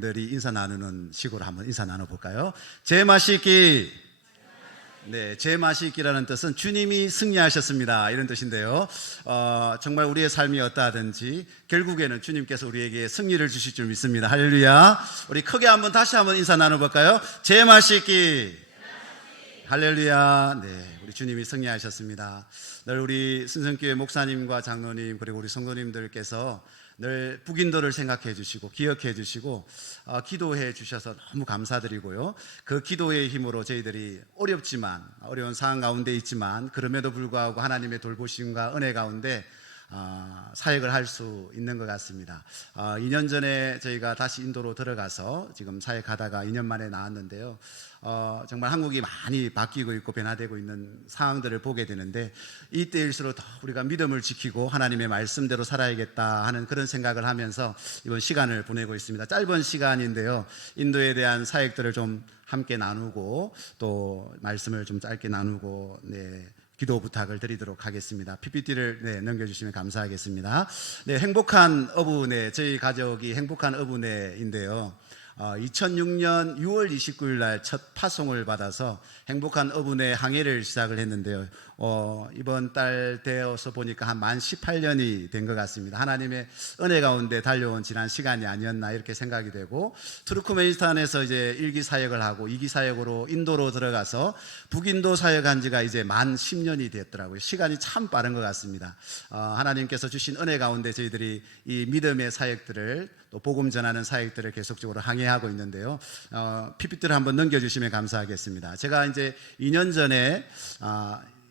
들이 인사 나누는 식으로 한번 인사 나눠볼까요? 제맛있기. 네, 제맛있기라는 뜻은 주님이 승리하셨습니다, 이런 뜻인데요. 정말 우리의 삶이 어떠하든지 결국에는 주님께서 우리에게 승리를 주실 줄 믿습니다. 할렐루야. 우리 크게 다시 한번 인사 나눠볼까요? 제맛있기. 할렐루야. 네, 우리 주님이 승리하셨습니다. 늘 우리 순성교회 목사님과 장로님 그리고 우리 성도님들께서 늘 북인도를 생각해 주시고 기억해 주시고 기도해 주셔서 너무 감사드리고요. 그 기도의 힘으로 저희들이 어려운 상황 가운데 있지만 그럼에도 불구하고 하나님의 돌보심과 은혜 가운데 사역을 할 수 있는 것 같습니다. 2년 전에 저희가 다시 인도로 들어가서 지금 사역하다가 2년 만에 나왔는데요. 정말 한국이 많이 바뀌고 있고 변화되고 있는 상황들을 보게 되는데 이때일수록 더 우리가 믿음을 지키고 하나님의 말씀대로 살아야겠다 하는 그런 생각을 하면서 이번 시간을 보내고 있습니다. 짧은 시간인데요. 인도에 대한 사역들을 좀 함께 나누고 또 말씀을 좀 짧게 나누고 기도 부탁을 드리도록 하겠습니다. PPT를 넘겨주시면 감사하겠습니다. 행복한 어부네, 저희 가족이 행복한 어부네인데요. 2006년 6월 29일 날 첫 파송을 받아서 행복한 어부네 항해를 시작을 했는데요. 이번 달 되어서 보니까 한 만 18년이 된 것 같습니다. 하나님의 은혜 가운데 달려온 지난 시간이 아니었나 이렇게 생각이 되고, 투르크메니스탄에서 이제 1기 사역을 하고 2기 사역으로 인도로 들어가서 북인도 사역한 지가 이제 만 10년이 됐더라고요. 시간이 참 빠른 것 같습니다. 하나님께서 주신 은혜 가운데 저희들이 이 믿음의 사역들을 또 복음 전하는 사역들을 계속적으로 항해하고 있는데요. PPT를 한번 넘겨주시면 감사하겠습니다. 제가 이제 2년 전에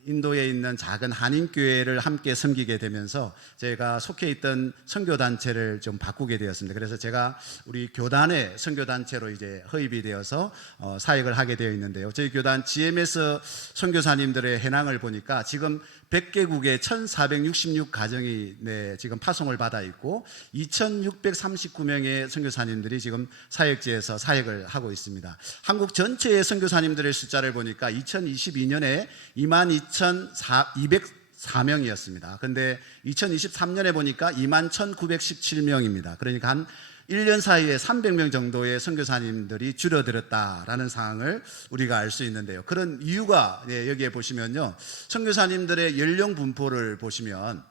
인도에 있는 작은 한인교회를 함께 섬기게 되면서 제가 속해 있던 선교단체를 좀 바꾸게 되었습니다. 그래서 제가 우리 교단의 선교단체로 이제 허입이 되어서 사역을 하게 되어 있는데요. 저희 교단 GMS 선교사님들의 현황을 보니까 지금 100개국에 1466가정이 지금 파송을 받아 있고 2639명의 선교사님들이 지금 사역지에서 사역을 하고 있습니다. 한국 전체의 선교사님들의 숫자를 보니까 2022년에 22,204명이었습니다. 근데 2023년에 보니까 21,917명입니다. 그러니까 한 1년 사이에 300명 정도의 선교사님들이 줄어들었다라는 상황을 우리가 알 수 있는데요. 그런 이유가 여기에 보시면요. 선교사님들의 연령 분포를 보시면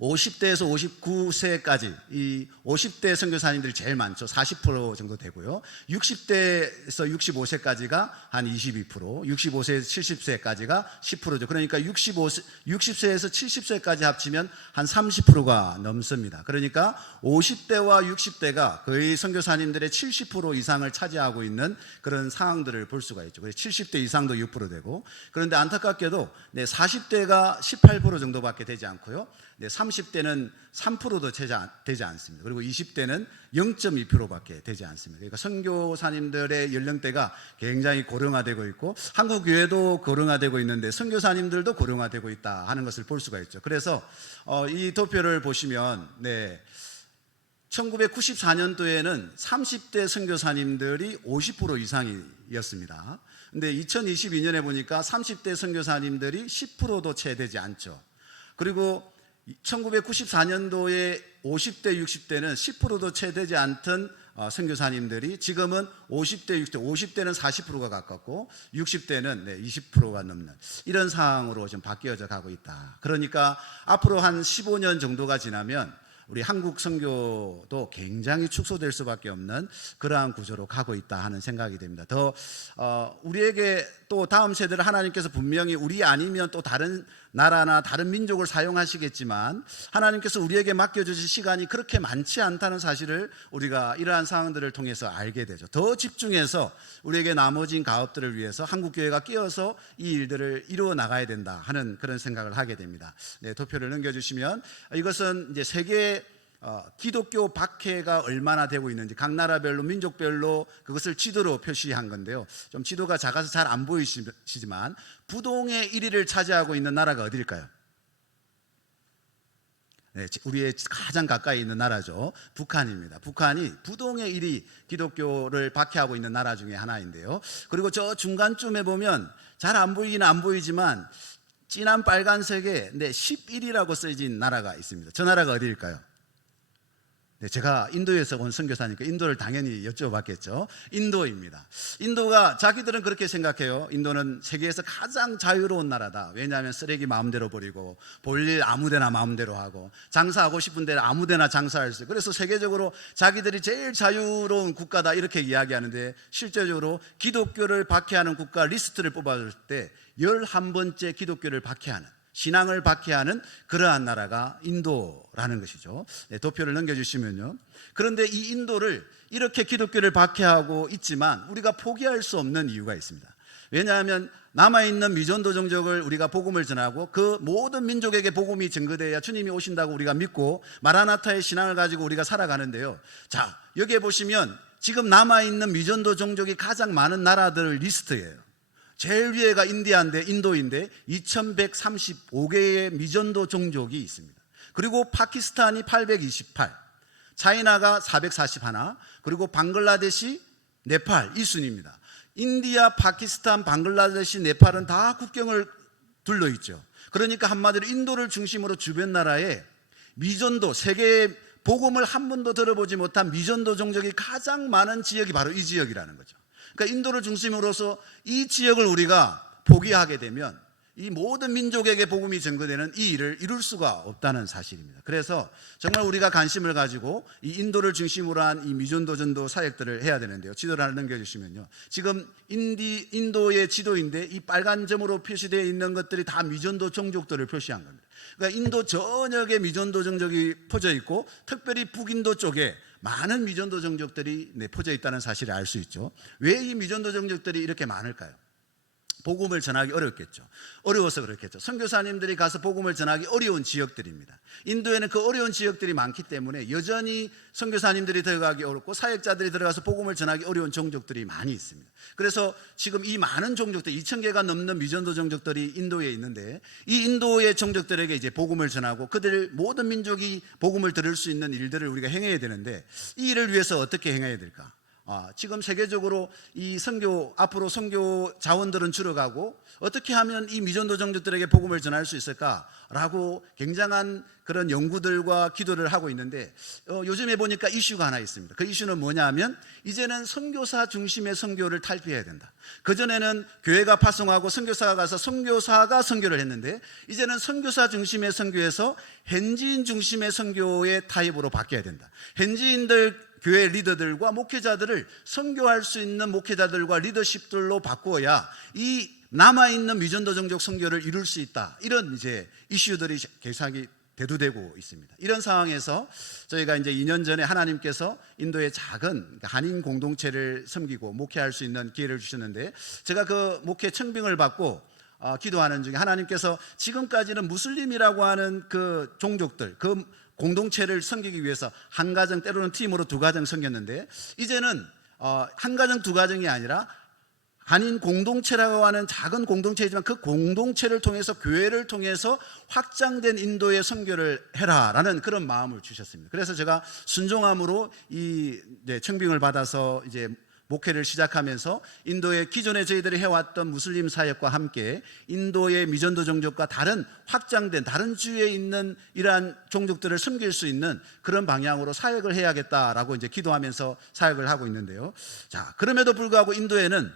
50대에서 59세까지 이 50대 선교사님들이 제일 많죠. 40% 정도 되고요. 60대에서 65세까지가 한 22%, 65세에서 70세까지가 10%죠. 그러니까 60세에서 70세까지 합치면 한 30%가 넘습니다. 그러니까 50대와 60대가 거의 선교사님들의 70% 이상을 차지하고 있는 그런 상황들을 볼 수가 있죠. 그래서 70대 이상도 6% 되고, 그런데 안타깝게도 40대가 18% 정도밖에 되지 않고요. 30대는 3%도 되지 않습니다. 그리고 20대는 0.2%밖에 되지 않습니다. 그러니까 선교사님들의 연령대가 굉장히 고령화되고 있고 한국 교회도 고령화되고 있는데 선교사님들도 고령화되고 있다 하는 것을 볼 수가 있죠. 그래서 이 도표를 보시면 1994년도에는 30대 선교사님들이 50% 이상이었습니다. 근데 2022년에 보니까 30대 선교사님들이 10%도 채 되지 않죠. 그리고 1994년도에 50대, 60대는 10%도 채 되지 않던 선교사님들이 지금은 50대, 60대, 50대는 40%가 가깝고 60대는 20%가 넘는 이런 상황으로 좀 바뀌어져 가고 있다. 그러니까 앞으로 한 15년 정도가 지나면 우리 한국 선교도 굉장히 축소될 수밖에 없는 그러한 구조로 가고 있다 하는 생각이 됩니다. 더 우리에게 또 다음 세대를 하나님께서 분명히 우리 아니면 또 다른 나라나 다른 민족을 사용하시겠지만 하나님께서 우리에게 맡겨주실 시간이 그렇게 많지 않다는 사실을 우리가 이러한 상황들을 통해서 알게 되죠. 더 집중해서 우리에게 나머진 가업들을 위해서 한국교회가 끼어서 이 일들을 이루어 나가야 된다 하는 그런 생각을 하게 됩니다. 도표를 넘겨주시면 이것은 이제 세계 기독교 박해가 얼마나 되고 있는지 각 나라별로 민족별로 그것을 지도로 표시한 건데요. 좀 지도가 작아서 잘 안 보이시지만 부동의 1위를 차지하고 있는 나라가 어디일까요? 우리의 가장 가까이 있는 나라죠. 북한입니다. 북한이 부동의 1위 기독교를 박해하고 있는 나라 중에 하나인데요. 그리고 저 중간쯤에 보면 잘 안 보이긴 안 보이지만 진한 빨간색에 11이라고 써진 나라가 있습니다. 저 나라가 어디일까요? 네, 제가 인도에서 온 선교사니까 인도를 당연히 여쭤봤겠죠. 인도입니다. 인도가 자기들은 그렇게 생각해요. 인도는 세계에서 가장 자유로운 나라다. 왜냐하면 쓰레기 마음대로 버리고 볼일 아무데나 마음대로 하고 장사하고 싶은 데는 아무데나 장사할 수 있고, 그래서 세계적으로 자기들이 제일 자유로운 국가다 이렇게 이야기하는데, 실제적으로 기독교를 박해하는 국가 리스트를 뽑아줄 때 11번째 기독교를 박해하는, 신앙을 박해하는 그러한 나라가 인도라는 것이죠. 네, 도표를 넘겨주시면요. 그런데 이 인도를 이렇게 기독교를 박해하고 있지만 우리가 포기할 수 없는 이유가 있습니다. 왜냐하면 남아있는 미전도 종족을 우리가 복음을 전하고 그 모든 민족에게 복음이 전거돼야 주님이 오신다고 우리가 믿고 마라나타의 신앙을 가지고 우리가 살아가는데요. 자, 여기에 보시면 지금 남아있는 미전도 종족이 가장 많은 나라들 리스트예요. 제일 위에가 인도인데 2135개의 미전도 종족이 있습니다. 그리고 파키스탄이 828, 차이나가 441, 그리고 방글라데시, 네팔 이 순입니다. 인디아, 파키스탄, 방글라데시, 네팔은 다 국경을 둘러있죠. 그러니까 한마디로 인도를 중심으로 주변 나라에 미전도, 세계의 복음을 한 번도 들어보지 못한 미전도 종족이 가장 많은 지역이 바로 이 지역이라는 거죠. 그러니까 인도를 중심으로서 이 지역을 우리가 포기하게 되면 이 모든 민족에게 복음이 전거되는 이 일을 이룰 수가 없다는 사실입니다. 그래서 정말 우리가 관심을 가지고 이 인도를 중심으로 한 이 미전도 전도 사역들을 해야 되는데요. 지도를 하나 넘겨주시면요. 지금 인도의 지도인데 이 빨간 점으로 표시되어 있는 것들이 다 미전도 종족들을 표시한 겁니다. 그러니까 인도 전역에 미전도 종족이 퍼져 있고, 특별히 북인도 쪽에 많은 미전도 종족들이 퍼져 있다는 사실을 알 수 있죠. 왜 이 미전도 종족들이 이렇게 많을까요? 복음을 전하기 어렵겠죠. 어려워서 그렇겠죠. 선교사님들이 가서 복음을 전하기 어려운 지역들입니다. 인도에는 그 어려운 지역들이 많기 때문에 여전히 선교사님들이 들어가기 어렵고 사역자들이 들어가서 복음을 전하기 어려운 종족들이 많이 있습니다. 그래서 지금 이 많은 종족들, 2000개가 넘는 미전도 종족들이 인도에 있는데, 이 인도의 종족들에게 이제 복음을 전하고 그들 모든 민족이 복음을 들을 수 있는 일들을 우리가 행해야 되는데, 이 일을 위해서 어떻게 행해야 될까? 지금 세계적으로 이 앞으로 선교 자원들은 줄어가고 어떻게 하면 이 미전도 종족들에게 복음을 전할 수 있을까라고 굉장한 그런 연구들과 기도를 하고 있는데, 요즘에 보니까 이슈가 하나 있습니다. 그 이슈는 뭐냐 하면, 이제는 선교사 중심의 선교를 탈피해야 된다. 그전에는 교회가 파송하고 선교사가 가서 선교사가 선교를 했는데, 이제는 선교사 중심의 선교에서 현지인 중심의 선교의 타입으로 바뀌어야 된다. 현지인들, 교회 리더들과 목회자들을 선교할 수 있는 목회자들과 리더십들로 바꾸어야 이 남아있는 미전도 종족 선교를 이룰 수 있다. 이런 이제 이슈들이 계속이 대두되고 있습니다. 이런 상황에서 저희가 이제 2년 전에 하나님께서 인도의 작은 한인 공동체를 섬기고 목회할 수 있는 기회를 주셨는데, 제가 그 목회 청빙을 받고 기도하는 중에 하나님께서 지금까지는 무슬림이라고 하는 그 종족들, 그 공동체를 섬기기 위해서 한 가정, 때로는 팀으로 두 가정 섬겼는데, 이제는 한 가정, 두 가정이 아니라 한인 공동체라고 하는 작은 공동체이지만 그 공동체를 통해서, 교회를 통해서 확장된 인도의 선교를 해라라는 그런 마음을 주셨습니다. 그래서 제가 순종함으로 이 청빙을 받아서 이제 목회를 시작하면서 인도의 기존에 저희들이 해왔던 무슬림 사역과 함께 인도의 미전도 종족과 다른 확장된 다른 주에 있는 이러한 종족들을 섬길 수 있는 그런 방향으로 사역을 해야겠다라고 이제 기도하면서 사역을 하고 있는데요. 자, 그럼에도 불구하고 인도에는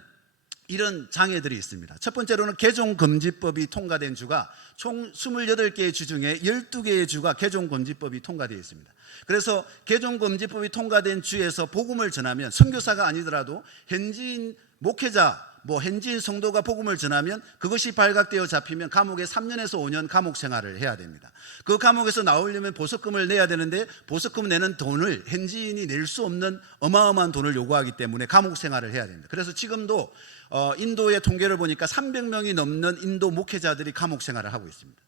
이런 장애들이 있습니다. 첫 번째로는 개종금지법이 통과된 주가 총 28개의 주 중에 12개의 주가 개종금지법이 통과되어 있습니다. 그래서 개종금지법이 통과된 주에서 복음을 전하면, 선교사가 아니더라도 현지인 목회자, 현지인 성도가 복음을 전하면 그것이 발각되어 잡히면 감옥에 3년에서 5년 감옥 생활을 해야 됩니다. 그 감옥에서 나오려면 보석금을 내야 되는데, 보석금 내는 돈을 현지인이 낼 수 없는 어마어마한 돈을 요구하기 때문에 감옥 생활을 해야 됩니다. 그래서 지금도 인도의 통계를 보니까 300명이 넘는 인도 목회자들이 감옥 생활을 하고 있습니다.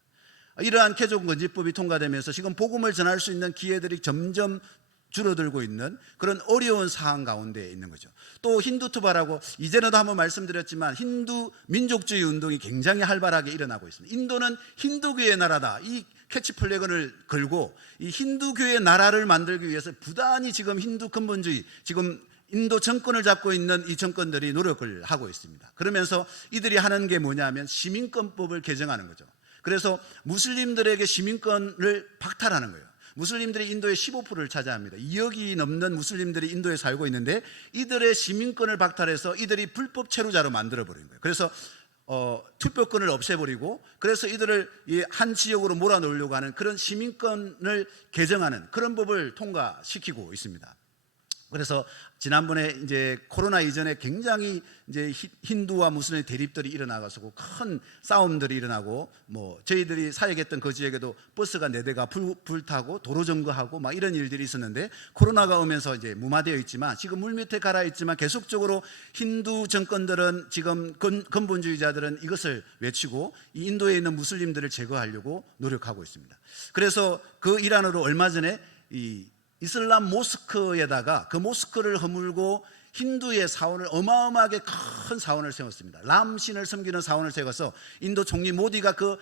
이러한 개종금지법이 통과되면서 지금 복음을 전할 수 있는 기회들이 점점 줄어들고 있는 그런 어려운 상황 가운데 있는 거죠. 또 힌두투바라고 이전에도 한번 말씀드렸지만 힌두 민족주의 운동이 굉장히 활발하게 일어나고 있습니다. 인도는 힌두교의 나라다, 이 캐치플래그를 걸고 이 힌두교의 나라를 만들기 위해서 부단히 지금 힌두 근본주의, 지금 인도 정권을 잡고 있는 이 정권들이 노력을 하고 있습니다. 그러면서 이들이 하는 게 뭐냐면 시민권법을 개정하는 거죠. 그래서 무슬림들에게 시민권을 박탈하는 거예요. 무슬림들이 인도의 15%를 차지합니다. 2억이 넘는 무슬림들이 인도에 살고 있는데 이들의 시민권을 박탈해서 이들이 불법 체류자로 만들어버린 거예요. 그래서 투표권을 없애버리고, 그래서 이들을 한 지역으로 몰아넣으려고 하는 그런 시민권을 개정하는 그런 법을 통과시키고 있습니다. 그래서 지난번에 이제 코로나 이전에 굉장히 이제 힌두와 무슬림의 대립들이 일어나가지고 큰 싸움들이 일어나고, 뭐 저희들이 사역했던 그 지역에도 버스가 4대가 불타고 도로 점거하고 막 이런 일들이 있었는데, 코로나가 오면서 이제 무마되어 있지만, 지금 물밑에 가라 있지만 계속적으로 힌두 정권들은, 지금 근본주의자들은 이것을 외치고 이 인도에 있는 무슬림들을 제거하려고 노력하고 있습니다. 그래서 그 일환으로 얼마 전에 이 이슬람 모스크에다가 그 모스크를 허물고 힌두의 사원을, 어마어마하게 큰 사원을 세웠습니다. 람신을 섬기는 사원을 세워서 인도 총리 모디가 그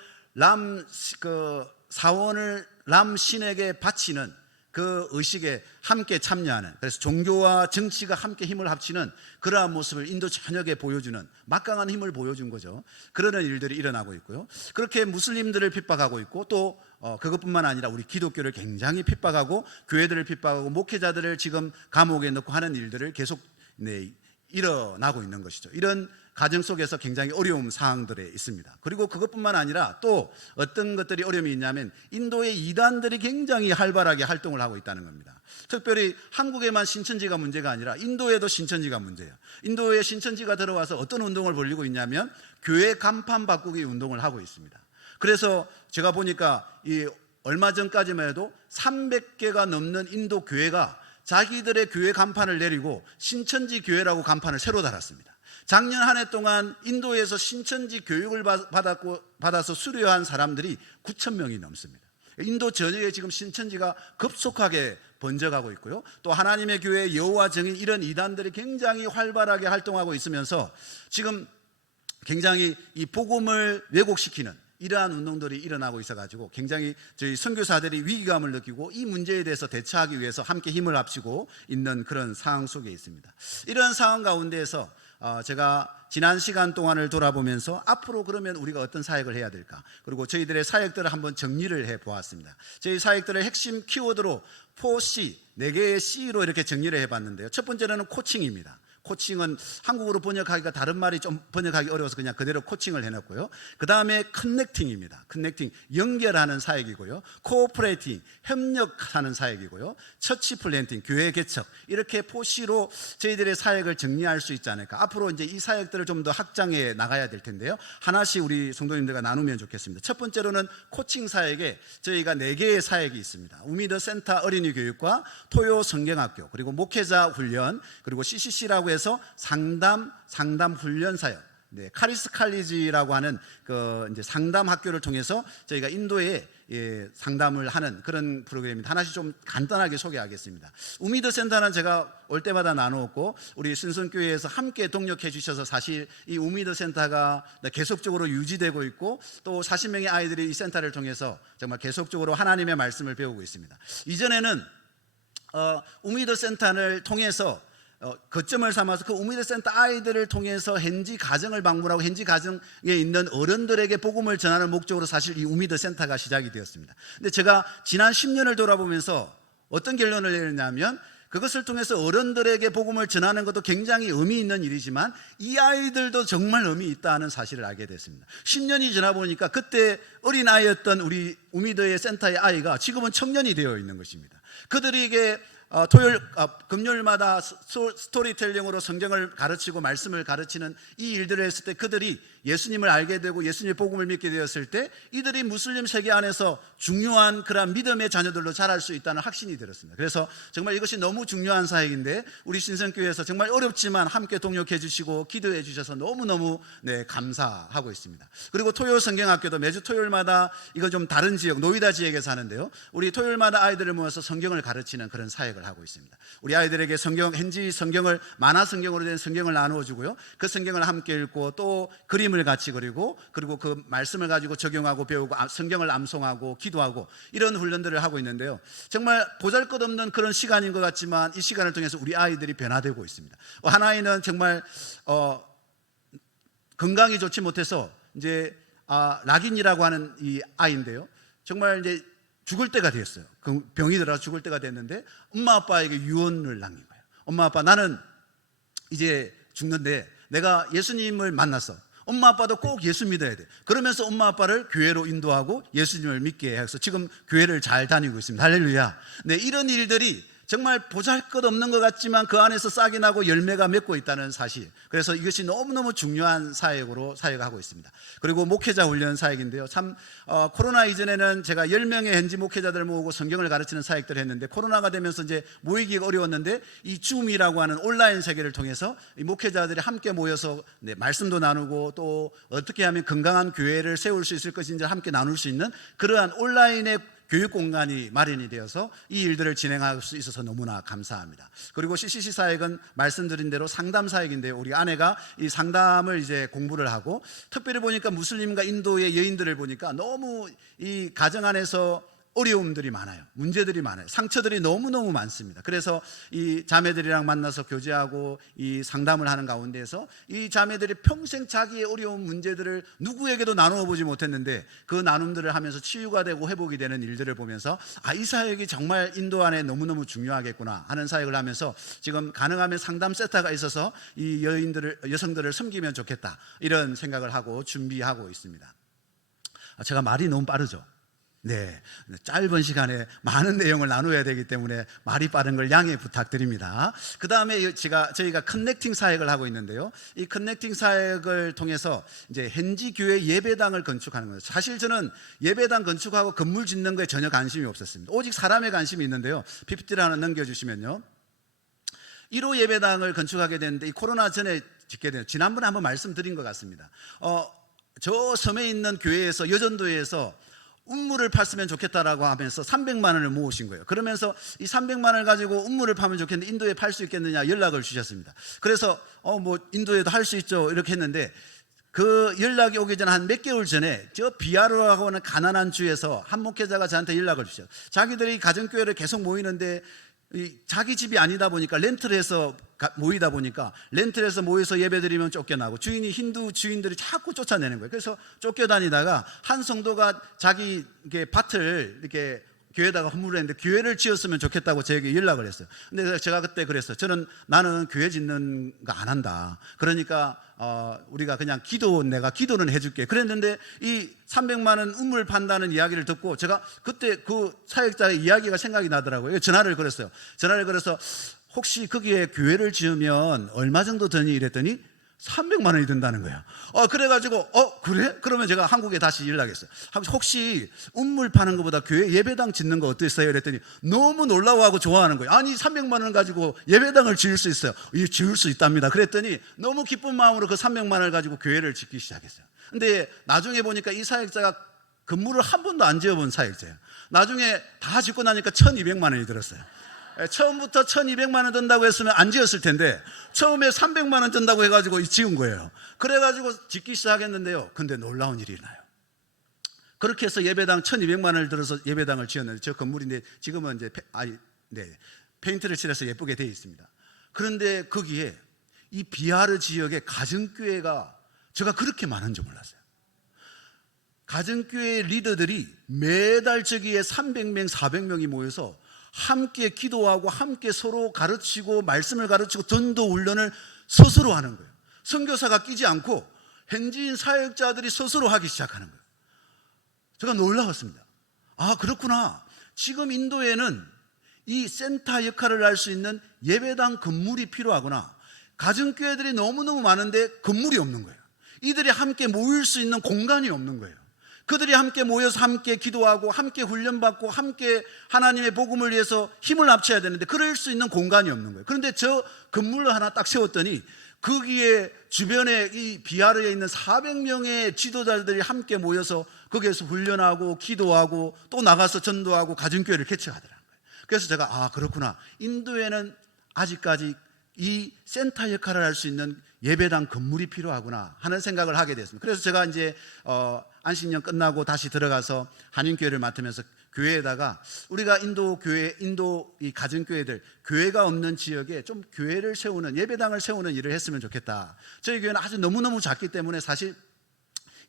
사원을 람신에게 바치는 그 의식에 함께 참여하는, 그래서 종교와 정치가 함께 힘을 합치는 그러한 모습을 인도 전역에 보여주는, 막강한 힘을 보여준 거죠. 그러는 일들이 일어나고 있고요. 그렇게 무슬림들을 핍박하고 있고, 또 그것뿐만 아니라 우리 기독교를 굉장히 핍박하고, 교회들을 핍박하고, 목회자들을 지금 감옥에 넣고 하는 일들을 계속 일어나고 있는 것이죠. 이런 가정 속에서 굉장히 어려운 상황들에 있습니다. 그리고 그것뿐만 아니라 또 어떤 것들이 어려움이 있냐면, 인도의 이단들이 굉장히 활발하게 활동을 하고 있다는 겁니다. 특별히 한국에만 신천지가 문제가 아니라 인도에도 신천지가 문제예요. 인도에 신천지가 들어와서 어떤 운동을 벌이고 있냐면 교회 간판 바꾸기 운동을 하고 있습니다. 그래서 제가 보니까 얼마 전까지만 해도 300개가 넘는 인도 교회가 자기들의 교회 간판을 내리고 신천지 교회라고 간판을 새로 달았습니다. 작년 한 해 동안 인도에서 신천지 교육을 받아서 수료한 사람들이 9,000명이 넘습니다. 인도 전역에 지금 신천지가 급속하게 번져가고 있고요. 또 하나님의 교회, 여호와 증인, 이런 이단들이 굉장히 활발하게 활동하고 있으면서 지금 굉장히 이 복음을 왜곡시키는 이러한 운동들이 일어나고 있어가지고 굉장히 저희 선교사들이 위기감을 느끼고 이 문제에 대해서 대처하기 위해서 함께 힘을 합치고 있는 그런 상황 속에 있습니다. 이런 상황 가운데에서 제가 지난 시간 동안을 돌아보면서 앞으로 그러면 우리가 어떤 사역을 해야 될까, 그리고 저희들의 사역들을 한번 정리를 해보았습니다. 저희 사역들의 핵심 키워드로 4C, 4개의 C로 이렇게 정리를 해봤는데요. 첫 번째로는 코칭입니다. 코칭은 한국어로 번역하기가, 다른 말이 좀 번역하기 어려워서 그냥 그대로 코칭을 해놨고요. 그 다음에 커넥팅입니다. 커넥팅, 연결하는 사역이고요. 코오퍼레이팅, 협력하는 사역이고요. 처치 플랜팅, 교회 개척, 이렇게 포시로 저희들의 사역을 정리할 수 있지 않을까. 앞으로 이제 이 사역들을 좀 더 확장해 나가야 될 텐데요. 하나씩 우리 성도님들과 나누면 좋겠습니다. 첫 번째로는 코칭 사역에 저희가 4개의 사역이 있습니다. 우미더 센터 어린이 교육과 토요 성경학교, 그리고 목회자 훈련, 그리고 CCC라고 해서 상담 훈련 사역, 카리스 칼리지라고 하는 그 이제 상담 학교를 통해서 저희가 인도에 상담을 하는 그런 프로그램입니다. 하나씩 좀 간단하게 소개하겠습니다. 우미더 센터는 제가 올 때마다 나누었고, 우리 신선교회에서 함께 동력해 주셔서 사실 이 우미더 센터가 계속적으로 유지되고 있고, 또 40명의 아이들이 이 센터를 통해서 정말 계속적으로 하나님의 말씀을 배우고 있습니다. 이전에는 우미더 센터를 통해서 거점을 삼아서 그 우미더 센터 아이들을 통해서 현지 가정을 방문하고 현지 가정에 있는 어른들에게 복음을 전하는 목적으로 사실 이 우미더 센터가 시작이 되었습니다. 근데 제가 지난 10년을 돌아보면서 어떤 결론을 내렸냐면, 그것을 통해서 어른들에게 복음을 전하는 것도 굉장히 의미 있는 일이지만 이 아이들도 정말 의미 있다는 사실을 알게 됐습니다. 10년이 지나 보니까 그때 어린아이였던 우리 우미더의 센터의 아이가 지금은 청년이 되어 있는 것입니다. 그들에게 금요일마다 스토리텔링으로 성경을 가르치고 말씀을 가르치는 이 일들을 했을 때, 그들이 예수님을 알게 되고 예수님의 복음을 믿게 되었을 때 이들이 무슬림 세계 안에서 중요한 그런 믿음의 자녀들로 자랄 수 있다는 확신이 들었습니다. 그래서 정말 이것이 너무 중요한 사역인데 우리 신성교회에서 정말 어렵지만 함께 동역해 주시고 기도해 주셔서 너무너무 감사하고 있습니다. 그리고 토요 성경학교도 매주 토요일마다, 이거 좀 다른 지역, 노이다 지역에서 하는데요, 우리 토요일마다 아이들을 모아서 성경을 가르치는 그런 사역을 하고 있습니다. 우리 아이들에게 현지 성경을, 만화 성경으로 된 성경을 나누어 주고요, 그 성경을 함께 읽고 또 그림을 같이 그리고, 그리고 그 말씀을 가지고 적용하고 배우고 성경을 암송하고 기도하고, 이런 훈련들을 하고 있는데요, 정말 보잘것없는 그런 시간인 것 같지만 이 시간을 통해서 우리 아이들이 변화되고 있습니다. 한 아이는 정말 건강이 좋지 못해서 이제 락인이라고 하는 이 아이인데요, 정말 이제 죽을 때가 됐어요. 그 병이 들어 죽을 때가 됐는데 엄마 아빠에게 유언을 남긴 거예요. 엄마 아빠, 나는 이제 죽는데 내가 예수님을 만났어. 엄마 아빠도 꼭 예수 믿어야 돼. 그러면서 엄마 아빠를 교회로 인도하고 예수님을 믿게 해서 지금 교회를 잘 다니고 있습니다. 할렐루야. 네, 이런 일들이 정말 보잘것없는 것 같지만 그 안에서 싹이 나고 열매가 맺고 있다는 사실. 그래서 이것이 너무너무 중요한 사역으로 사역하고 있습니다. 그리고 목회자 훈련 사역인데요. 참 코로나 이전에는 제가 10명의 현지 목회자들 모으고 성경을 가르치는 사역들을 했는데, 코로나가 되면서 이제 모이기가 어려웠는데 이 줌이라고 하는 온라인 세계를 통해서 이 목회자들이 함께 모여서 말씀도 나누고 또 어떻게 하면 건강한 교회를 세울 수 있을 것인지 함께 나눌 수 있는 그러한 온라인의 교육 공간이 마련이 되어서 이 일들을 진행할 수 있어서 너무나 감사합니다. 그리고 CCC 사역은 말씀드린 대로 상담 사역인데요. 우리 아내가 이 상담을 이제 공부를 하고, 특별히 보니까 무슬림과 인도의 여인들을 보니까 너무 이 가정 안에서 어려움들이 많아요. 문제들이 많아요. 상처들이 너무너무 많습니다. 그래서 이 자매들이랑 만나서 교제하고 이 상담을 하는 가운데에서 이 자매들이 평생 자기의 어려운 문제들을 누구에게도 나누어 보지 못했는데 그 나눔들을 하면서 치유가 되고 회복이 되는 일들을 보면서 이 사역이 정말 인도 안에 너무너무 중요하겠구나 하는 사역을 하면서 지금 가능하면 상담 센터가 있어서 이 여성들을 섬기면 좋겠다, 이런 생각을 하고 준비하고 있습니다. 제가 말이 너무 빠르죠? 네, 짧은 시간에 많은 내용을 나누어야 되기 때문에 말이 빠른 걸 양해 부탁드립니다. 그 다음에 저희가 커넥팅 사역을 하고 있는데요. 이 커넥팅 사역을 통해서 이제 현지 교회 예배당을 건축하는 거예요. 사실 저는 예배당 건축하고 건물 짓는 거에 전혀 관심이 없었습니다. 오직 사람의 관심이 있는데요. PPT를 하나 넘겨주시면요. 1호 예배당을 건축하게 됐는데 이 코로나 전에 짓게 됐어요. 지난번에 한번 말씀드린 것 같습니다. 저 섬에 있는 교회에서, 여전도에서 운물을 팠으면 좋겠다라고 하면서 300만 원을 모으신 거예요. 그러면서 이 300만 원을 가지고 운물을 파면 좋겠는데 인도에 팔 수 있겠느냐 연락을 주셨습니다. 그래서 뭐 인도에도 할 수 있죠 이렇게 했는데, 그 연락이 오기 전 한 몇 개월 전에 저 비아르라고 하는 가난한 주에서 한 목회자가 저한테 연락을 주셨어요. 자기들이 가정교회를 계속 모이는데 자기 집이 아니다 보니까 렌트를 해서 모이다 보니까 렌트를 해서 모여서 예배드리면 쫓겨나고, 주인이 힌두 주인들이 자꾸 쫓아내는 거예요. 그래서 쫓겨다니다가 한 성도가 자기 밭을 이렇게 교회에다가 헌물을 했는데 교회를 지었으면 좋겠다고 저에게 연락을 했어요. 근데 제가 그때 그랬어요. 나는 교회 짓는 거 안 한다. 그러니까 우리가 그냥 내가 기도는 해줄게. 그랬는데 이 300만 원 운물 판다는 이야기를 듣고 제가 그때 그 사역자의 이야기가 생각이 나더라고요. 전화를 걸었어요. 전화를 걸어서 혹시 거기에 교회를 지으면 얼마 정도 드니 이랬더니 300만 원이 든다는 거야. 그래가지고 그래? 그러면 제가 한국에 다시 연락했어요. 혹시 운물 파는 것보다 교회 예배당 짓는 거 어땠어요? 그랬더니 너무 놀라워하고 좋아하는 거예요. 아니 300만 원 가지고 예배당을 지을 수 있어요. 지을 수 있답니다. 그랬더니 너무 기쁜 마음으로 그 300만 원을 가지고 교회를 짓기 시작했어요. 근데 나중에 보니까 이 사역자가 건물을 한 번도 안 지어본 사역자예요. 나중에 다 짓고 나니까 1200만 원이 들었어요. 처음부터 1200만 원 든다고 했으면 안 지었을 텐데 처음에 300만 원 든다고 해가지고 지은 거예요. 그래가지고 짓기 시작했는데요. 근데 놀라운 일이 나요. 그렇게 해서 예배당 1200만 원을 들어서 예배당을 지었는데, 저 건물인데 지금은 이제 페인트를 칠해서 예쁘게 되어 있습니다. 그런데 거기에 이 비하르 지역의 가정교회가 제가 그렇게 많은 줄 몰랐어요. 가정교회 리더들이 매달 저기에 300명, 400명이 모여서 함께 기도하고 함께 서로 가르치고 말씀을 가르치고 전도 훈련을 스스로 하는 거예요. 선교사가 끼지 않고 현지인 사역자들이 스스로 하기 시작하는 거예요. 제가 놀라웠습니다. 그렇구나. 지금 인도에는 이 센터 역할을 할 수 있는 예배당 건물이 필요하구나. 가정교회들이 너무너무 많은데 건물이 없는 거예요. 이들이 함께 모일 수 있는 공간이 없는 거예요. 그들이 함께 모여서 함께 기도하고 함께 훈련받고 함께 하나님의 복음을 위해서 힘을 합쳐야 되는데 그럴 수 있는 공간이 없는 거예요. 그런데 저 건물을 하나 딱 세웠더니 거기에 주변에 이 비하르에 있는 400명의 지도자들이 함께 모여서 거기에서 훈련하고 기도하고 또 나가서 전도하고 가정교회를 개척하더라고요. 그래서 제가 그렇구나. 인도에는 아직까지 이 센터 역할을 할 수 있는 예배당 건물이 필요하구나 하는 생각을 하게 됐습니다. 그래서 제가 이제 안식년 끝나고 다시 들어가서 한인교회를 맡으면서 교회에다가 우리가 인도 이 가정교회들, 교회가 없는 지역에 좀 교회를 세우는, 예배당을 세우는 일을 했으면 좋겠다. 저희 교회는 아주 너무너무 작기 때문에 사실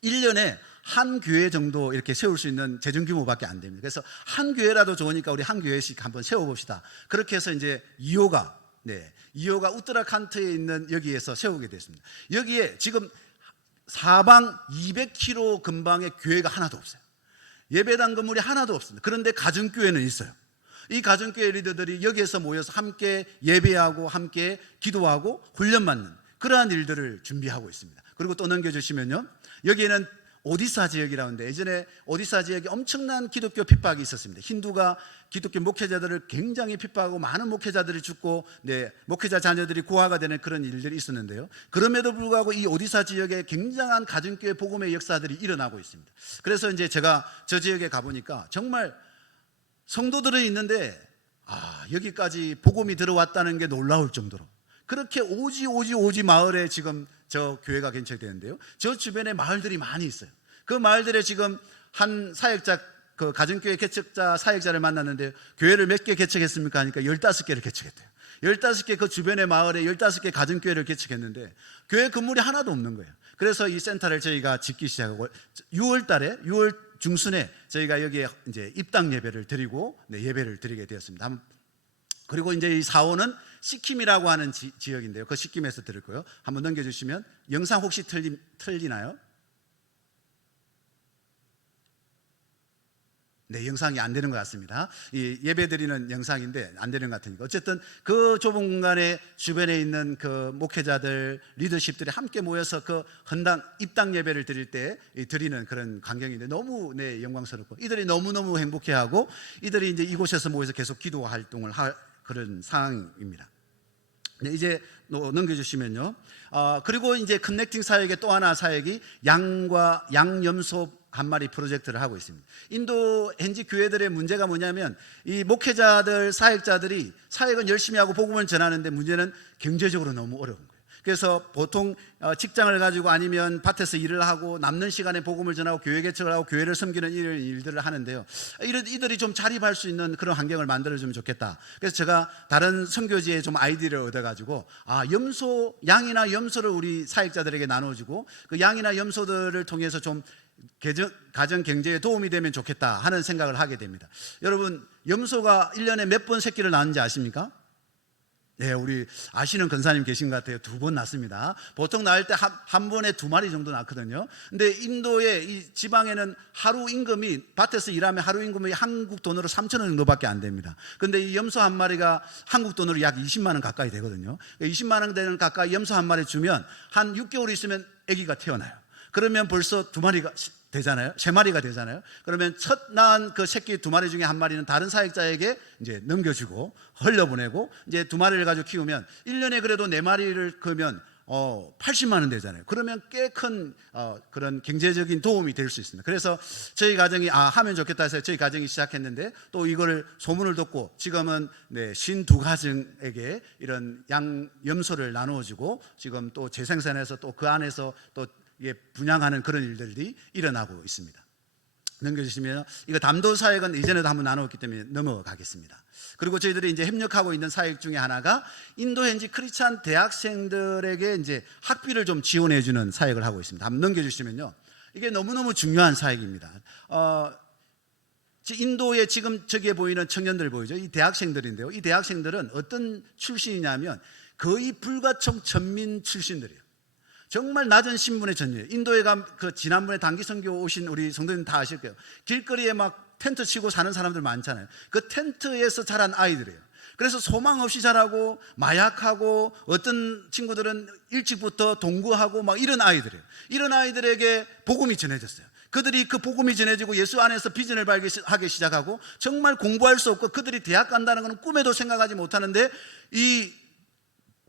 1년에 한 교회 정도 이렇게 세울 수 있는 재정 규모밖에 안 됩니다. 그래서 한 교회라도 좋으니까 우리 한 교회씩 한번 세워봅시다. 그렇게 해서 이제 2호가 우트라칸트에 있는 여기에서 세우게 됐습니다. 여기에 지금 사방 200km 근방에 교회가 하나도 없어요. 예배당 건물이 하나도 없습니다. 그런데 가정교회는 있어요. 이 가정교회 리더들이 여기에서 모여서 함께 예배하고 함께 기도하고 훈련받는 그러한 일들을 준비하고 있습니다. 그리고 또 넘겨주시면요, 여기에는 오디사 지역이라는데, 예전에 오디사 지역에 엄청난 기독교 핍박이 있었습니다. 힌두가 기독교 목회자들을 굉장히 핍박하고 많은 목회자들이 죽고 목회자 자녀들이 고아가 되는 그런 일들이 있었는데요, 그럼에도 불구하고 이 오디사 지역에 굉장한 가정교회 복음의 역사들이 일어나고 있습니다. 그래서 이제 제가 저 지역에 가보니까 정말 성도들은 있는데 여기까지 복음이 들어왔다는 게 놀라울 정도로 그렇게 오지 마을에 지금 저 교회가 개척되는데요, 저 주변에 마을들이 많이 있어요. 그 마을들에 지금 한 사역자, 그 가정교회 개척자 사역자를 만났는데 교회를 몇 개 개척했습니까 하니까 15개를 개척했대요. 15개, 그 주변의 마을에 15개 가정교회를 개척했는데 교회 건물이 하나도 없는 거예요. 그래서 이 센터를 저희가 짓기 시작하고 6월 중순에 저희가 여기에 이제 입당 예배를 드리고 예배를 드리게 되었습니다. 그리고 이제 이 4호는 시킴이라고 하는 지역인데요, 그 시킴에서 드릴 거예요. 한번 넘겨주시면 영상 혹시 틀리나요? 네, 영상이 안 되는 것 같습니다. 이 예배 드리는 영상인데 안 되는 것 같으니까, 어쨌든 그 좁은 공간에 주변에 있는 그 목회자들, 리더십들이 함께 모여서 그 입당 예배를 드릴 때 드리는 그런 광경인데 너무 영광스럽고, 이들이 너무너무 행복해하고 이들이 이제 이곳에서 모여서 계속 기도 활동을 할 그런 상황입니다. 이제 넘겨주시면요, 그리고 이제 커넥팅 사역의 또 하나 사역이 양염소 한 마리 프로젝트를 하고 있습니다. 인도 현지 교회들의 문제가 뭐냐면, 이 목회자들, 사역자들이 사역은 열심히 하고 복음을 전하는데 문제는 경제적으로 너무 어려운 거예요. 그래서 보통 직장을 가지고 아니면 밭에서 일을 하고 남는 시간에 복음을 전하고 교회 개척을 하고 교회를 섬기는 이런 일들을 하는데요, 이들이 좀 자립할 수 있는 그런 환경을 만들어주면 좋겠다. 그래서 제가 다른 선교지에 좀 아이디어를 얻어가지고 양이나 염소를 우리 사역자들에게 나눠주고 그 양이나 염소들을 통해서 좀 가정 경제에 도움이 되면 좋겠다 하는 생각을 하게 됩니다. 여러분, 염소가 1년에 몇 번 새끼를 낳는지 아십니까? 네, 우리 아시는 권사님 계신 것 같아요. 2번 낳습니다. 보통 낳을 때 한 번에 2마리 정도 낳거든요. 근데 인도의 이 지방에는 하루 임금이, 밭에서 일하면 하루 임금이 한국 돈으로 3,000원 정도밖에 안 됩니다. 근데 이 염소 한 마리가 한국 돈으로 약 20만 원 가까이 되거든요. 20만 원 되는 가까이 염소 한 마리 주면 한 6개월 있으면 아기가 태어나요. 그러면 벌써 2마리가 되잖아요. 3마리가 되잖아요. 그러면 첫 낳은 그 새끼 2마리 중에 한 마리는 다른 사역자에게 이제 넘겨주고 흘려보내고, 이제 2마리를 가지고 키우면 1년에 그래도 4마리를 크면 80만 원 되잖아요. 그러면 꽤 큰 그런 경제적인 도움이 될 수 있습니다. 그래서 저희 가정이 하면 좋겠다 해서 저희 가정이 시작했는데, 또 이걸 소문을 듣고 지금은 52가정에게 이런 염소를 나누어주고 지금 또 재생산해서 또 그 안에서 또 분양하는 그런 일들이 일어나고 있습니다. 넘겨주시면, 이거 담도 사역은 이전에도 한번 나누었기 때문에 넘어가겠습니다. 그리고 저희들이 이제 협력하고 있는 사역 중에 하나가 인도 현지 크리스찬 대학생들에게 이제 학비를 좀 지원해주는 사역을 하고 있습니다. 한번 넘겨주시면요, 이게 너무너무 중요한 사역입니다. 인도에 지금 저기에 보이는 청년들 보이죠? 이 대학생들인데요, 이 대학생들은 어떤 출신이냐면 거의 불가청 전민 출신들이에요. 정말 낮은 신분의 전유예요. 인도에 지난번에 단기 선교 오신 우리 성도님 다 아실 거예요. 길거리에 막 텐트 치고 사는 사람들 많잖아요. 그 텐트에서 자란 아이들이에요. 그래서 소망 없이 자라고 마약하고, 어떤 친구들은 일찍부터 동거하고 막 이런 아이들이에요. 이런 아이들에게 복음이 전해졌어요. 그들이 그 복음이 전해지고 예수 안에서 비전을 발견하기 시작하고, 정말 공부할 수 없고 그들이 대학 간다는 것은 꿈에도 생각하지 못하는데, 이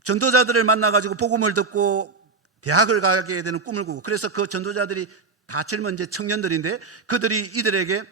전도자들을 만나가지고 복음을 듣고 대학을 가게 되는 꿈을 꾸고, 그래서 그 전도자들이 다 젊은 이제 청년들인데 그들이 이들에게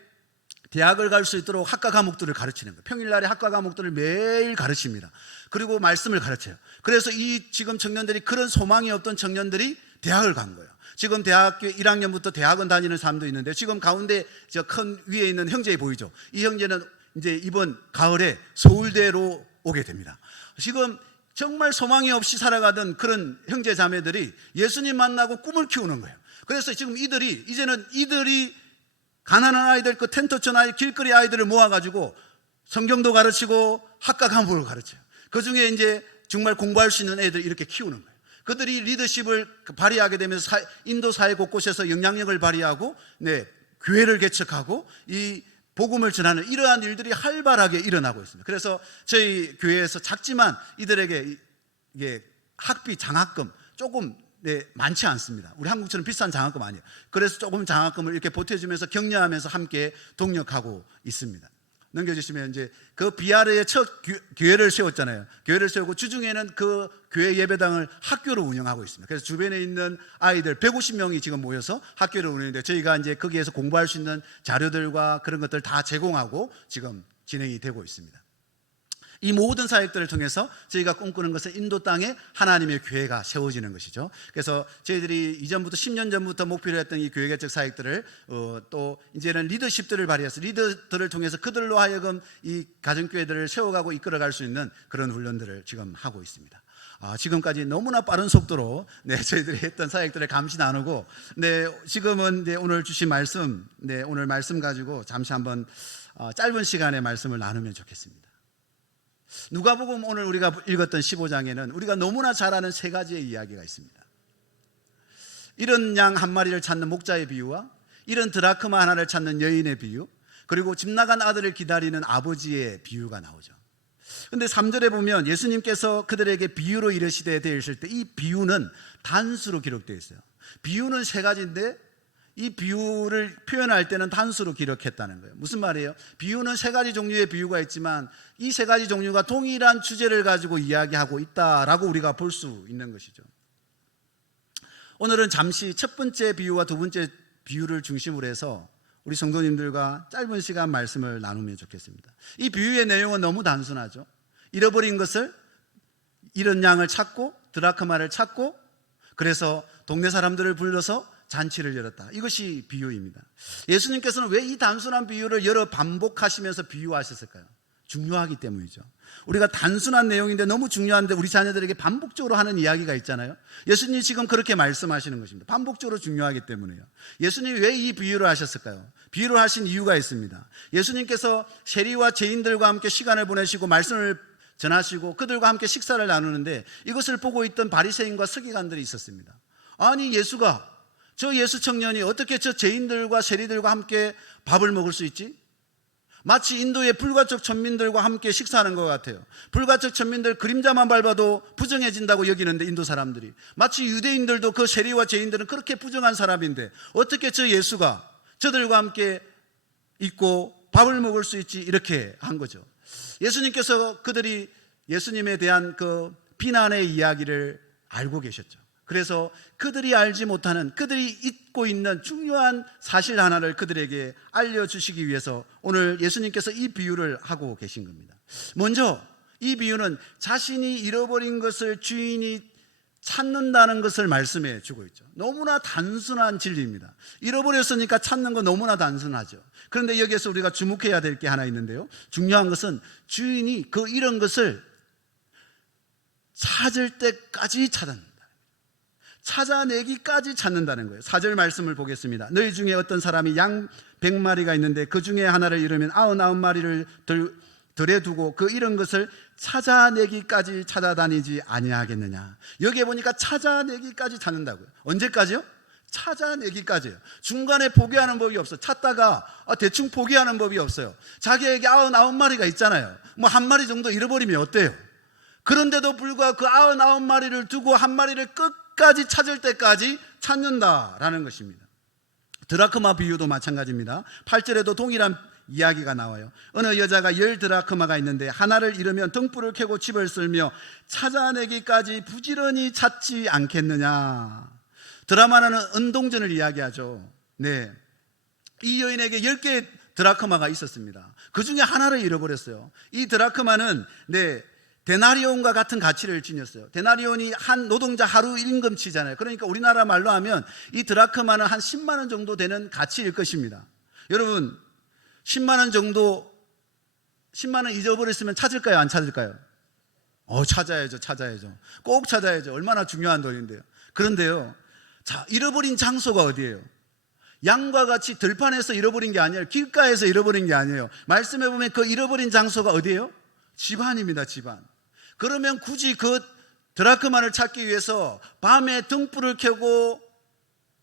대학을 갈 수 있도록 학과 과목들을 가르치는 거예요. 평일날에 학과 과목들을 매일 가르칩니다. 그리고 말씀을 가르쳐요. 그래서 이 지금 청년들이, 그런 소망이 없던 청년들이 대학을 간 거예요. 지금 대학교 1학년부터 대학원 다니는 사람도 있는데, 지금 가운데 저 큰 위에 있는 형제 보이죠? 이 형제는 이제 이번 가을에 서울대로 오게 됩니다. 지금 정말 소망이 없이 살아가던 그런 형제 자매들이 예수님 만나고 꿈을 키우는 거예요. 그래서 지금 이제는 이들이 가난한 아이들, 그 텐트 천 아이, 길거리 아이들을 모아가지고 성경도 가르치고 학과 간부를 가르쳐요. 그 중에 이제 정말 공부할 수 있는 애들 이렇게 키우는 거예요. 그들이 리더십을 발휘하게 되면서 인도 사회 곳곳에서 영향력을 발휘하고, 교회를 개척하고 이 복음을 전하는 이러한 일들이 활발하게 일어나고 있습니다. 그래서 저희 교회에서 작지만 이들에게 이게 학비, 장학금 조금 많지 않습니다. 우리 한국처럼 비싼 장학금 아니에요. 그래서 조금 장학금을 이렇게 보태주면서 격려하면서 함께 동력하고 있습니다. 넘겨주시면 이제 그 비아르에 첫 교회를 세웠잖아요. 교회를 세우고 주중에는 그 교회 예배당을 학교로 운영하고 있습니다. 그래서 주변에 있는 아이들 150명이 지금 모여서 학교를 운영하는데 저희가 이제 거기에서 공부할 수 있는 자료들과 그런 것들 다 제공하고 지금 진행이 되고 있습니다. 이 모든 사역들을 통해서 저희가 꿈꾸는 것은 인도 땅에 하나님의 교회가 세워지는 것이죠. 그래서 저희들이 이전부터 10년 전부터 목표로 했던 이 교회 개척 사역들을 또 이제는 리더십들을 발휘해서 리더들을 통해서 그들로 하여금 이 가정교회들을 세워가고 이끌어갈 수 있는 그런 훈련들을 지금 하고 있습니다. 지금까지 너무나 빠른 속도로 저희들이 했던 사역들을 감시 나누고 지금은 오늘 주신 말씀, 오늘 말씀 가지고 잠시 한번 짧은 시간에 말씀을 나누면 좋겠습니다. 누가복음 오늘 우리가 읽었던 15장에는 우리가 너무나 잘 아는 세 가지의 이야기가 있습니다. 이런 양 한 마리를 찾는 목자의 비유와 이런 드라크마 하나를 찾는 여인의 비유, 그리고 집 나간 아들을 기다리는 아버지의 비유가 나오죠. 그런데 3절에 보면 예수님께서 그들에게 비유로 이르시되 되었을 때 이 비유는 단수로 기록되어 있어요. 비유는 세 가지인데 이 비유를 표현할 때는 단수로 기록했다는 거예요. 무슨 말이에요? 비유는 세 가지 종류의 비유가 있지만 이 세 가지 종류가 동일한 주제를 가지고 이야기하고 있다라고 우리가 볼 수 있는 것이죠. 오늘은 잠시 첫 번째 비유와 두 번째 비유를 중심으로 해서 우리 성도님들과 짧은 시간 말씀을 나누면 좋겠습니다. 이 비유의 내용은 너무 단순하죠. 잃어버린 것을, 잃은 양을 찾고 드라크마를 찾고, 그래서 동네 사람들을 불러서 잔치를 열었다. 이것이 비유입니다. 예수님께서는 왜 이 단순한 비유를 여러 반복하시면서 비유하셨을까요? 중요하기 때문이죠. 우리가 단순한 내용인데 너무 중요한데 우리 자녀들에게 반복적으로 하는 이야기가 있잖아요. 예수님이 지금 그렇게 말씀하시는 것입니다. 반복적으로 중요하기 때문에요. 예수님이 왜 이 비유를 하셨을까요? 비유를 하신 이유가 있습니다. 예수님께서 세리와 죄인들과 함께 시간을 보내시고 말씀을 전하시고 그들과 함께 식사를 나누는데 이것을 보고 있던 바리새인과 서기관들이 있었습니다. 아니, 저 예수 청년이 어떻게 저 죄인들과 세리들과 함께 밥을 먹을 수 있지? 마치 인도의 불가촉 천민들과 함께 식사하는 것 같아요. 불가촉 천민들 그림자만 밟아도 부정해진다고 여기는데 인도 사람들이, 마치 유대인들도 그 세리와 죄인들은 그렇게 부정한 사람인데 어떻게 저 예수가 저들과 함께 있고 밥을 먹을 수 있지? 이렇게 한 거죠. 예수님께서 그들이 예수님에 대한 그 비난의 이야기를 알고 계셨죠. 그래서 그들이 알지 못하는, 그들이 잊고 있는 중요한 사실 하나를 그들에게 알려주시기 위해서 오늘 예수님께서 이 비유를 하고 계신 겁니다. 먼저 이 비유는 자신이 잃어버린 것을 주인이 찾는다는 것을 말씀해 주고 있죠. 너무나 단순한 진리입니다. 잃어버렸으니까 찾는 건 너무나 단순하죠. 그런데 여기에서 우리가 주목해야 될 게 하나 있는데요. 중요한 것은 주인이 그 잃은 것을 찾을 때까지 찾았다. 찾아내기까지 찾는다는 거예요. 4절 말씀을 보겠습니다. 너희 중에 어떤 사람이 양 100마리가 있는데 그 중에 하나를 잃으면 99마리를 들에 두고 그 잃은 것을 찾아내기까지 찾아다니지 아니하겠느냐. 여기에 보니까 찾아내기까지 찾는다고요. 언제까지요? 찾아내기까지요. 중간에 포기하는 법이 없어요. 찾다가 대충 포기하는 법이 없어요. 자기에게 99마리가 있잖아요. 뭐 한 마리 정도 잃어버리면 어때요? 그런데도 불구하고 그 99마리를 두고 한 마리를 끝까지 찾을 때까지 찾는다라는 것입니다. 드라크마 비유도 마찬가지입니다. 8절에도 동일한 이야기가 나와요. 어느 여자가 10드라크마가 있는데 하나를 잃으면 등불을 켜고 집을 쓸며 찾아내기까지 부지런히 찾지 않겠느냐. 드라마는 은동전을 이야기하죠. 이 여인에게 10개의 드라크마가 있었습니다. 그 중에 하나를 잃어버렸어요. 이 드라크마는 데나리온과 같은 가치를 지녔어요. 데나리온이 한 노동자 하루 임금치잖아요. 그러니까 우리나라 말로 하면 이 드라크마는 한 10만 원 정도 되는 가치일 것입니다. 여러분, 10만 원 정도, 10만 원 잊어버렸으면 찾을까요? 안 찾을까요? 찾아야죠. 꼭 찾아야죠. 얼마나 중요한 돈인데요. 그런데요, 자, 잃어버린 장소가 어디예요? 양과 같이 들판에서 잃어버린 게 아니에요. 길가에서 잃어버린 게 아니에요. 말씀해 보면 그 잃어버린 장소가 어디예요? 집안입니다. 집안. 그러면 굳이 그 드라크마를 찾기 위해서 밤에 등불을 켜고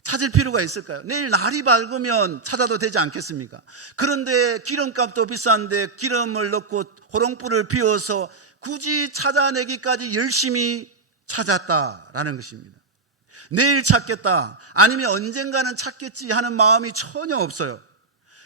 찾을 필요가 있을까요? 내일 날이 밝으면 찾아도 되지 않겠습니까? 그런데 기름값도 비싼데 기름을 넣고 호롱불을 피워서 굳이 찾아내기까지 열심히 찾았다라는 것입니다. 내일 찾겠다, 아니면 언젠가는 찾겠지 하는 마음이 전혀 없어요.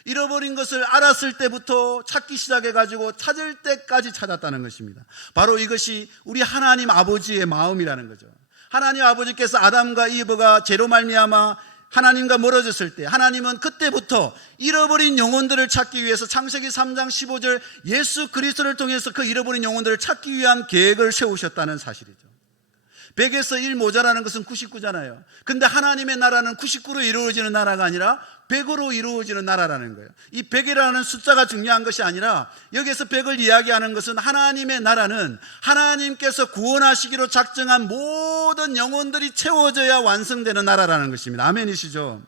잃어버린 것을 알았을 때부터 찾기 시작해가지고 찾을 때까지 찾았다는 것입니다. 바로 이것이 우리 하나님 아버지의 마음이라는 거죠. 하나님 아버지께서 아담과 이브가 죄로 말미암아 하나님과 멀어졌을 때 하나님은 그때부터 잃어버린 영혼들을 찾기 위해서 창세기 3장 15절 예수 그리스도를 통해서 그 잃어버린 영혼들을 찾기 위한 계획을 세우셨다는 사실이죠. 100에서 1 모자라는 것은 99잖아요. 근데 하나님의 나라는 99로 이루어지는 나라가 아니라 100으로 이루어지는 나라라는 거예요. 이 100이라는 숫자가 중요한 것이 아니라 여기서 100을 이야기하는 것은 하나님의 나라는 하나님께서 구원하시기로 작정한 모든 영혼들이 채워져야 완성되는 나라라는 것입니다. 아멘이시죠?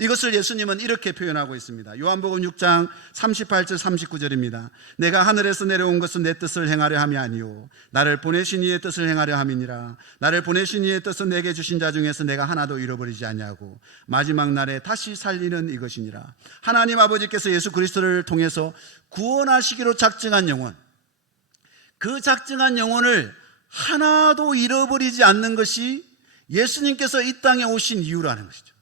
이것을 예수님은 이렇게 표현하고 있습니다. 요한복음 6장 38절 39절입니다. 내가 하늘에서 내려온 것은 내 뜻을 행하려 함이 아니요 나를 보내신 이의 뜻을 행하려 함이니라. 나를 보내신 이의 뜻은 내게 주신 자 중에서 내가 하나도 잃어버리지 아니하고 마지막 날에 다시 살리는 이것이니라. 하나님 아버지께서 예수 그리스도를 통해서 구원하시기로 작정한 영혼, 그 작정한 영혼을 하나도 잃어버리지 않는 것이 예수님께서 이 땅에 오신 이유라는 것이죠.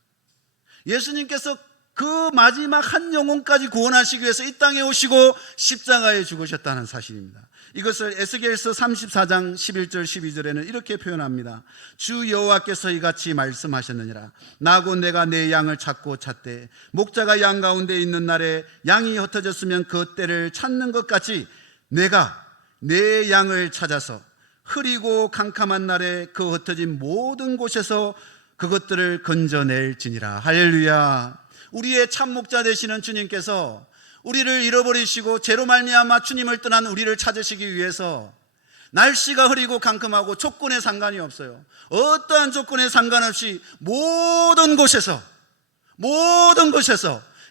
예수님께서 그 마지막 한 영혼까지 구원하시기 위해서 이 땅에 오시고 십자가에 죽으셨다는 사실입니다. 이것을 에스겔서 34장 11절 12절에는 이렇게 표현합니다. 주 여호와께서 이같이 말씀하셨느니라. 나 곧 내가 내 양을 찾고 찾되 목자가 양 가운데 있는 날에 양이 흩어졌으면 그 때를 찾는 것 같이 내가 내 양을 찾아서 흐리고 캄캄한 날에 그 흩어진 모든 곳에서 그것들을 건져낼지니라. 할렐루야. 우리의 참목자 되시는 주님께서 우리를 잃어버리시고 죄로 말미암아 주님을 떠난 우리를 찾으시기 위해서 날씨가 흐리고 캄캄하고 조건에 상관이 없어요. 어떠한 조건에 상관없이 모든 곳에서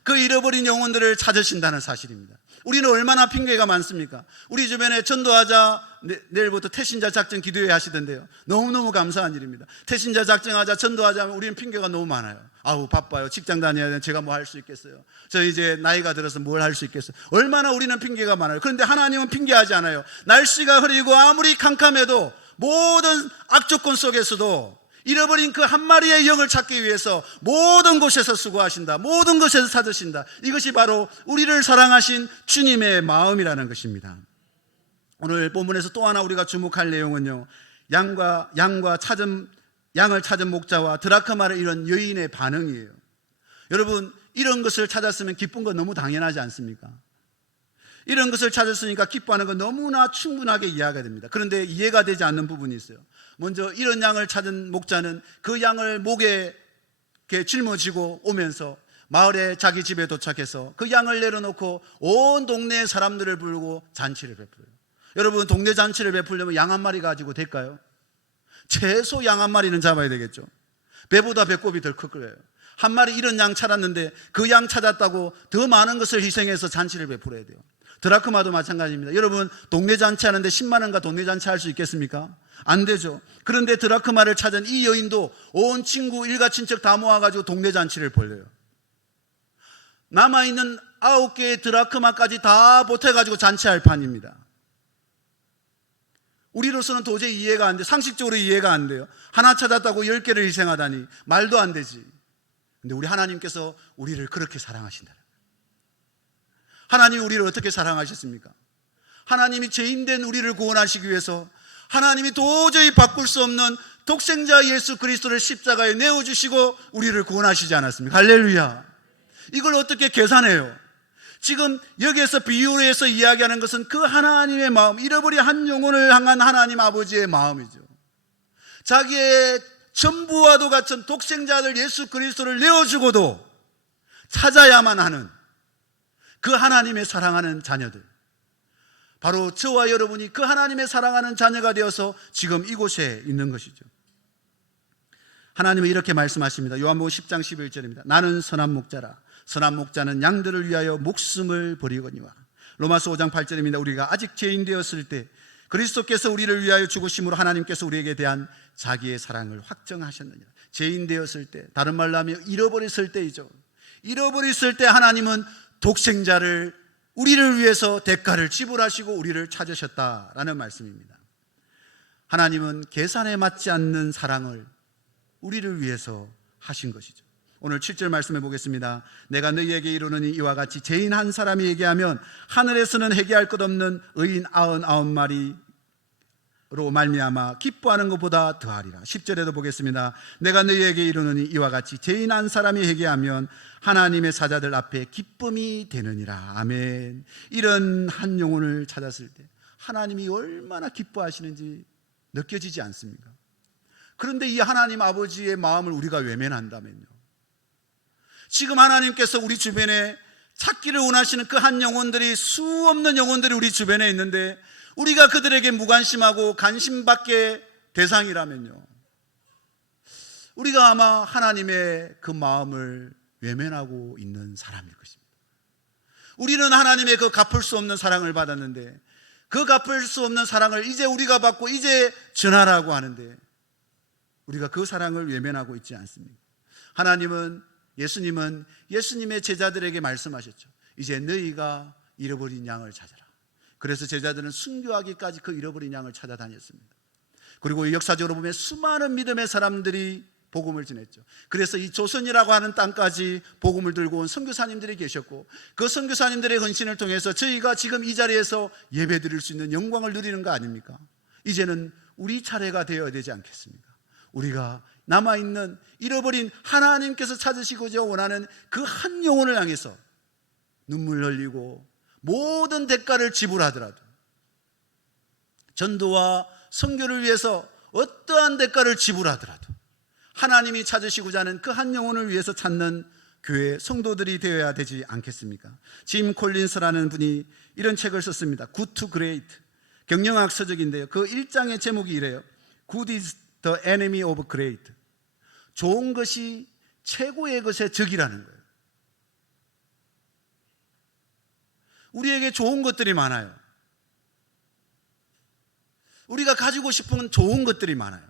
그 잃어버린 영혼들을 찾으신다는 사실입니다. 우리는 얼마나 핑계가 많습니까? 우리 주변에 전도하자, 내일부터 태신자 작정 기도회 하시던데요. 너무너무 감사한 일입니다. 태신자 작정하자, 전도하자 하면 우리는 핑계가 너무 많아요. 아우 바빠요. 직장 다녀야 되는 제가 뭐 할 수 있겠어요. 저 이제 나이가 들어서 뭘 할 수 있겠어요. 얼마나 우리는 핑계가 많아요. 그런데 하나님은 핑계하지 않아요. 날씨가 흐리고 아무리 캄캄해도 모든 악조건 속에서도 잃어버린 그 한 마리의 영을 찾기 위해서 모든 곳에서 수고하신다. 모든 곳에서 찾으신다. 이것이 바로 우리를 사랑하신 주님의 마음이라는 것입니다. 오늘 본문에서 또 하나 우리가 주목할 내용은요, 양을 찾은 목자와 드라크마를 잃은 여인의 반응이에요. 여러분, 이런 것을 찾았으면 기쁜 건 너무 당연하지 않습니까? 이런 것을 찾았으니까 기뻐하는 건 너무나 충분하게 이해가 됩니다. 그런데 이해가 되지 않는 부분이 있어요. 먼저 이런 양을 찾은 목자는 그 양을 목에 짊어지고 오면서 마을에 자기 집에 도착해서 그 양을 내려놓고 온 동네 사람들을 부르고 잔치를 베풀어요. 여러분, 동네 잔치를 베풀려면 양 한 마리 가지고 될까요? 최소 양 한 마리는 잡아야 되겠죠. 배보다 배꼽이 덜 클 거예요. 한 마리 이런 양 찾았는데 그 양 찾았다고 더 많은 것을 희생해서 잔치를 베풀어야 돼요. 드라크마도 마찬가지입니다. 여러분, 동네 잔치 하는데 10만 원과 동네 잔치 할 수 있겠습니까? 안 되죠. 그런데 드라크마를 찾은 이 여인도 온 친구 일가 친척 다 모아가지고 동네 잔치를 벌려요. 남아있는 9개의 드라크마까지 다 보태가지고 잔치할 판입니다. 우리로서는 도저히 이해가 안 돼. 상식적으로 이해가 안 돼요. 하나 찾았다고 10개를 희생하다니 말도 안 되지. 근데 우리 하나님께서 우리를 그렇게 사랑하신다. 하나님이 우리를 어떻게 사랑하셨습니까? 하나님이 죄인된 우리를 구원하시기 위해서 하나님이 도저히 바꿀 수 없는 독생자 예수 그리스도를 십자가에 내어주시고 우리를 구원하시지 않았습니까? 할렐루야. 이걸 어떻게 계산해요? 지금 여기에서 비유로 해서 이야기하는 것은 그 하나님의 마음, 잃어버린 한 영혼을 향한 하나님 아버지의 마음이죠. 자기의 전부와도 같은 독생자들 예수 그리스도를 내어주고도 찾아야만 하는 그 하나님의 사랑하는 자녀들, 바로 저와 여러분이 그 하나님의 사랑하는 자녀가 되어서 지금 이곳에 있는 것이죠. 하나님은 이렇게 말씀하십니다. 요한복음 10장 11절입니다. 나는 선한 목자라. 선한 목자는 양들을 위하여 목숨을 버리거니와. 로마서 5장 8절입니다. 우리가 아직 죄인 되었을 때 그리스도께서 우리를 위하여 죽으심으로 하나님께서 우리에게 대한 자기의 사랑을 확정하셨느니라. 죄인 되었을 때, 다른 말로 하면 잃어버렸을 때이죠. 잃어버렸을 때 하나님은 독생자를 우리를 위해서 대가를 지불하시고 우리를 찾으셨다라는 말씀입니다. 하나님은 계산에 맞지 않는 사랑을 우리를 위해서 하신 것이죠. 오늘 7절 말씀해 보겠습니다. 내가 너희에게 이르노니 이와 같이 죄인 한 사람이 얘기하면 하늘에서는 회개할 것 없는 의인 99마리로 말미암아 기뻐하는 것보다 더하리라. 10절에도 보겠습니다. 내가 너희에게 이르노니 이와 같이 죄인 한 사람이 회개하면 하나님의 사자들 앞에 기쁨이 되느니라. 아멘. 이런 한 영혼을 찾았을 때 하나님이 얼마나 기뻐하시는지 느껴지지 않습니까? 그런데 이 하나님 아버지의 마음을 우리가 외면한다면요, 지금 하나님께서 우리 주변에 찾기를 원하시는 그 한 영혼들이 수없는 영혼들이 우리 주변에 있는데 우리가 그들에게 무관심하고 관심밖에 대상이라면요, 우리가 아마 하나님의 그 마음을 외면하고 있는 사람일 것입니다. 우리는 하나님의 그 갚을 수 없는 사랑을 받았는데 그 갚을 수 없는 사랑을 이제 우리가 받고 이제 전하라고 하는데 우리가 그 사랑을 외면하고 있지 않습니까? 예수님은 예수님의 제자들에게 말씀하셨죠. 이제 너희가 잃어버린 양을 찾아라. 그래서 제자들은 순교하기까지 그 잃어버린 양을 찾아다녔습니다. 그리고 역사적으로 보면 수많은 믿음의 사람들이 복음을 전했죠. 그래서 이 조선이라고 하는 땅까지 복음을 들고 온 선교사님들이 계셨고 그 선교사님들의 헌신을 통해서 저희가 지금 이 자리에서 예배드릴 수 있는 영광을 누리는 거 아닙니까? 이제는 우리 차례가 되어야 되지 않겠습니까? 우리가 남아있는 잃어버린 하나님께서 찾으시고자 원하는 그 한 영혼을 향해서 눈물 흘리고 모든 대가를 지불하더라도, 전도와 선교를 위해서 어떠한 대가를 지불하더라도 하나님이 찾으시고자 하는 그 한 영혼을 위해서 찾는 교회 성도들이 되어야 되지 않겠습니까? 짐 콜린스라는 분이 이런 책을 썼습니다. Good to Great, 경영학 서적인데요, 그 1장의 제목이 이래요. Good is the enemy of great. 좋은 것이 최고의 것의 적이라는 거예요. 우리에게 좋은 것들이 많아요. 우리가 가지고 싶은 좋은 것들이 많아요.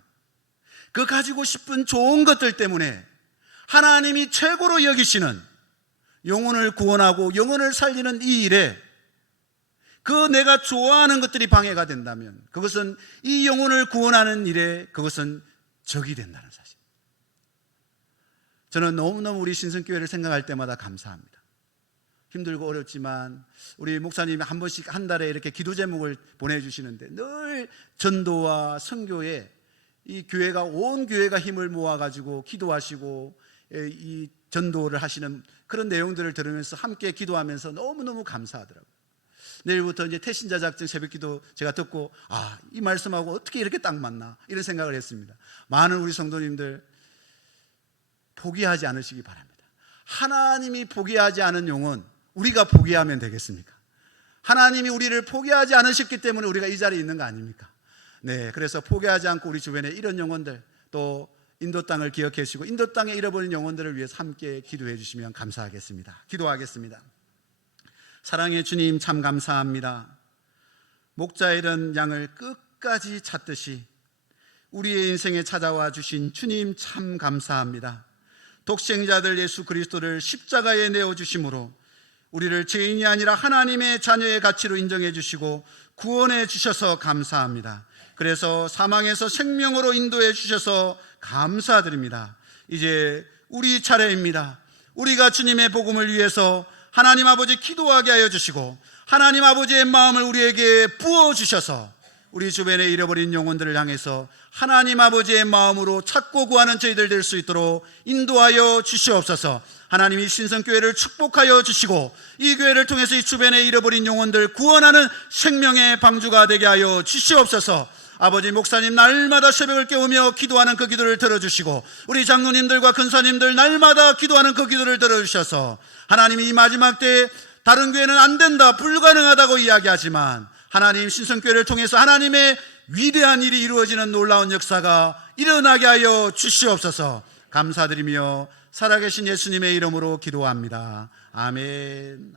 그 가지고 싶은 좋은 것들 때문에 하나님이 최고로 여기시는 영혼을 구원하고 영혼을 살리는 이 일에 그 내가 좋아하는 것들이 방해가 된다면 그것은 이 영혼을 구원하는 일에 그것은 적이 된다는 사실. 저는 너무너무 우리 신성교회를 생각할 때마다 감사합니다. 힘들고 어렵지만 우리 목사님이 한 번씩 한 달에 이렇게 기도 제목을 보내주시는데 늘 전도와 선교에 이 교회가 온 교회가 힘을 모아가지고 기도하시고 이 전도를 하시는 그런 내용들을 들으면서 함께 기도하면서 너무너무 감사하더라고요. 내일부터 이제 태신자 작정 새벽기도 제가 듣고 이 말씀하고 어떻게 이렇게 딱 맞나 이런 생각을 했습니다. 많은 우리 성도님들 포기하지 않으시기 바랍니다. 하나님이 포기하지 않은 영혼 우리가 포기하면 되겠습니까? 하나님이 우리를 포기하지 않으셨기 때문에 우리가 이 자리에 있는 거 아닙니까? 네, 그래서 포기하지 않고 우리 주변에 이런 영혼들, 또 인도 땅을 기억해 주시고 인도 땅에 잃어버린 영혼들을 위해서 함께 기도해 주시면 감사하겠습니다. 기도하겠습니다. 사랑의 주님, 참 감사합니다. 목자 잃은 양을 끝까지 찾듯이 우리의 인생에 찾아와 주신 주님 참 감사합니다. 독생자들 예수 그리스도를 십자가에 내어주심으로 우리를 죄인이 아니라 하나님의 자녀의 가치로 인정해 주시고 구원해 주셔서 감사합니다. 그래서 사망에서 생명으로 인도해 주셔서 감사드립니다. 이제 우리 차례입니다. 우리가 주님의 복음을 위해서 하나님 아버지 기도하게 하여 주시고 하나님 아버지의 마음을 우리에게 부어주셔서 우리 주변에 잃어버린 영혼들을 향해서 하나님 아버지의 마음으로 찾고 구하는 저희들 될 수 있도록 인도하여 주시옵소서. 하나님이 신성교회를 축복하여 주시고 이 교회를 통해서 이 주변에 잃어버린 영혼들 구원하는 생명의 방주가 되게 하여 주시옵소서. 아버지 목사님 날마다 새벽을 깨우며 기도하는 그 기도를 들어주시고 우리 장로님들과 근사님들 날마다 기도하는 그 기도를 들어주셔서 하나님이 이 마지막 때에 다른 교회는 안 된다 불가능하다고 이야기하지만 하나님 신성교회를 통해서 하나님의 위대한 일이 이루어지는 놀라운 역사가 일어나게 하여 주시옵소서. 감사드리며 살아계신 예수님의 이름으로 기도합니다. 아멘.